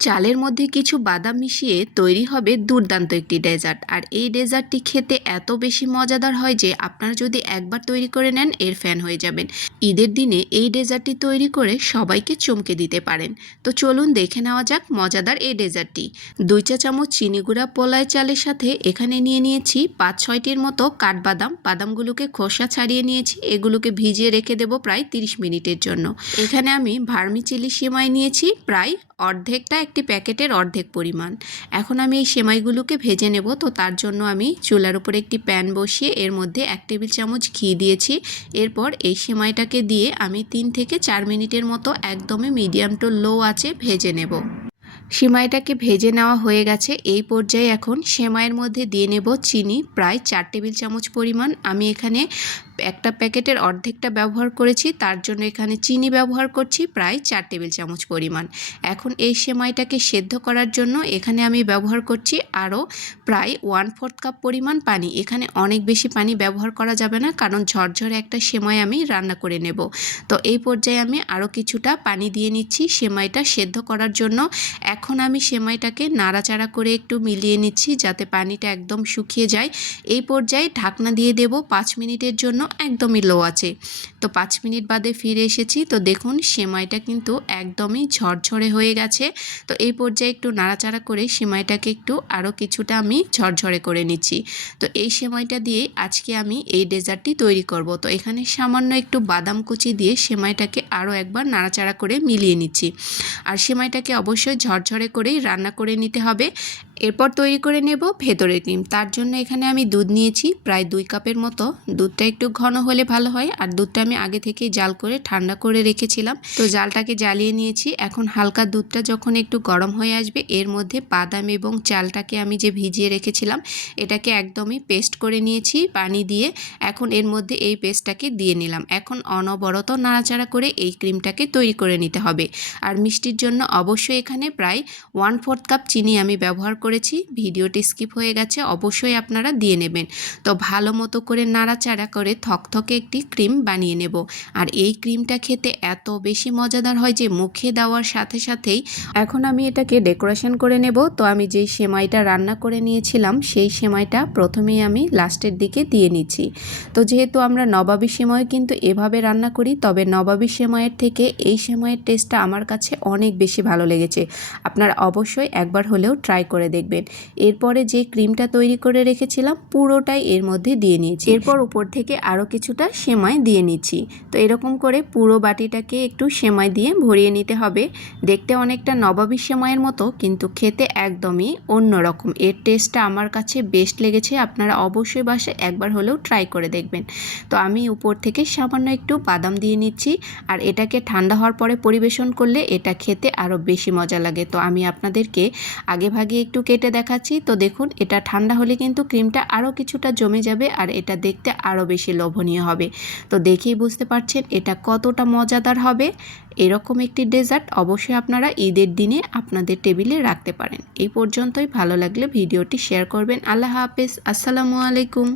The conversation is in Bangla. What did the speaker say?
চালের মধ্যে কিছু বাদাম মিশিয়ে তৈরি হবে দুর্দান্ত একটি ডেজার্ট। আর এই ডেজার্টটি খেতে এত বেশি মজাদার হয় যে আপনারা যদি একবার তৈরি করে নেন এর ফ্যান হয়ে যাবেন। ঈদের দিনে এই ডেজার্টটি তৈরি করে সবাইকে চমকে দিতে পারেন। তো চলুন দেখে নেওয়া যাক মজাদার এই ডেজার্টটি। 2 চা চামচ চিনি গুঁড়া পোলাও চালের সাথে এখানে নিয়ে নিয়েছি 5-6টির মতো কাঠবাদাম। বাদামগুলোকে খোসা ছাড়িয়ে নিয়েছি, এগুলোকে ভিজিয়ে রেখে দেব প্রায় 30 মিনিটের জন্য। এখানে আমি ভার্মিচেলি সেমাই নিয়েছি প্রায় অর্ধেকটা, একটি প্যাকেটের অর্ধেক পরিমাণ। এখন আমি এই সেমাইগুলোকে ভেজে নেব। তো তার জন্য আমি চুলার উপরে একটি প্যান বসিয়ে এর মধ্যে 1 টেবিল চামচ ঘি দিয়েছি। এরপর এই সেমাইটাকে দিয়ে আমি 3 থেকে 4 মিনিটের মতো একদমই মিডিয়াম টু লো আঁচে ভেজে নেব। সেমাইটাকে ভেজে নেওয়া হয়ে গেছে। এই পর্যায়ে এখন সেমাইয়ের মধ্যে দিয়ে নেব চিনি প্রায় 4 টেবিল চামচ পরিমাণ। আমি এখানে একটা প্যাকেটের অর্ধেকটা ব্যবহার করেছি, তার জন্য এখানে চিনি ব্যবহার করছি প্রায় 4 টেবিল চামচ পরিমাণ। এখন এই সেমাইটাকে সেদ্ধ করার জন্য এখানে আমি ব্যবহার করছি আরও প্রায় 1/4 কাপ পরিমাণ পানি। এখানে অনেক বেশি পানি ব্যবহার করা যাবে না, কারণ ঝরঝরে একটা সেমাই আমি রান্না করে নেব। তো এই পর্যায়ে আমি আরও কিছুটা পানি দিয়ে নিচ্ছি সেমাইটা সেদ্ধ করার জন্য। এখন আমি সেমাইটাকে নাড়াচাড়া করে একটু মিলিয়ে নিচ্ছি যাতে পানিটা একদম শুকিয়ে যায়। এই পর্যায়ে ঢাকনা দিয়ে দেব 5 মিনিটের জন্য একদমই লো আছে। তো 5 মিনিট বাদে ফিরে এসেছি। তো দেখুন সেমাইটা কিন্তু একদমই ঝরঝরে হয়ে গেছে। তো এই পর্যায়ে একটু নাড়াচাড়া করে সেমাইটাকে একটু আরও কিছুটা আমি ঝরঝরে করে নিচ্ছি। তো এই সেমাইটা দিয়ে আজকে আমি এই ডেজার্টটি তৈরি করব। তো এখানে সামান্য একটু বাদাম কুচি দিয়ে সেমাইটাকে আরও একবার নাড়াচাড়া করে মিলিয়ে নিচ্ছি। আর সেমাইটাকে অবশ্যই ঝরঝরে করেই রান্না করে নিতে হবে। এরপর তৈরি করে নেব ভেতরের ক্রিম। তার জন্য এখানে আমি দুধ নিয়েছি প্রায় 2 কাপের মতো। দুধটা একটু ঘন হলে ভালো হয়, আর দুধটা আমি আগে থেকেই জাল করে ঠান্ডা করে রেখেছিলাম। তো জালটাকে জ্বালিয়ে নিয়েছি। এখন হালকা দুধটা যখন একটু গরম হয়ে আসবে এর মধ্যে বাদাম এবং চালটাকে আমি যে ভিজিয়ে রেখেছিলাম এটাকে একদমই পেস্ট করে নিয়েছি পানি দিয়ে। এখন এর মধ্যে এই পেস্টটাকে দিয়ে নিলাম। এখন অনবরত নাড়াচাড়া করে এই ক্রিমটাকে তৈরি করে নিতে হবে। আর মিষ্টির জন্য অবশ্যই এখানে প্রায় 1/4 কাপ চিনি আমি ব্যবহার করেছি। ভিডিওটি স্কিপ হয়ে গেছে, অবশ্যই আপনারা দিয়ে নেবেন। তো ভালো মতো করে নাড়াচাড়া করে থকথকে একটি ক্রিম বানিয়ে নেব। আর এই ক্রিমটা খেতে এত বেশি মজাদার হয় যে মুখে দেওয়ার সাথে সাথেই এখন আমি এটাকে ডেকোরেশন করে নেব। তো আমি যেই সেমাইটা রান্না করে নিয়েছিলাম সেই সেমাইটা প্রথমেই আমি লাস্টের দিকে দিয়ে নিচ্ছি। তো যেহেতু আমরা নবাবী সেমাই কিন্তু এভাবে রান্না করি, তবে নবাবী সেমাইয়ের থেকে এই সেমাইয়ের টেস্টটা আমার কাছে অনেক বেশি ভালো লেগেছে। আপনারা অবশ্যই একবার হলেও ট্রাই করে দেখবেন। এরপরে যে ক্রিমটা তৈরি করে রেখেছিলাম পুরোটাই এর মধ্যে দিয়ে নিয়েছি। এরপর উপর থেকে আরও কিছুটা সেমাই দিয়ে নিচ্ছি। তো এরকম করে পুরো বাটিটাকে একটু সেমাই দিয়ে ভরিয়ে নিতে হবে। দেখতে অনেকটা নবাবী সেমাইয়ের মতো, কিন্তু খেতে একদমই অন্যরকম। এর টেস্টটা আমার কাছে বেস্ট লেগেছে। আপনারা অবশ্যই বাসায় একবার হলেও ট্রাই করে দেখবেন। তো আমি উপর থেকে সামান্য একটু বাদাম দিয়ে নিচ্ছি। আর এটাকে ঠান্ডা হওয়ার পরে পরিবেশন করলে এটা খেতে আরও বেশি মজা লাগে। তো আমি আপনাদেরকে আগে ভাগে একটু কেটে দেখাচ্ছি। তো দেখুন এটা ঠান্ডা হলে কিন্তু ক্রিমটা আরও কিছুটা জমে যাবে আর এটা দেখতে আরও বেশি লোভনীয় হবে। তো দেখেই বুঝতে পারছেন এটা কতটা মজাদার হবে। এরকম একটি ডেজার্ট অবশ্যই আপনারা ঈদের দিনে আপনাদের টেবিলে রাখতে পারেন। এই পর্যন্তই। ভালো লাগলে ভিডিওটি শেয়ার করবেন। আল্লাহ হাফেজ। আসসালামু আলাইকুম।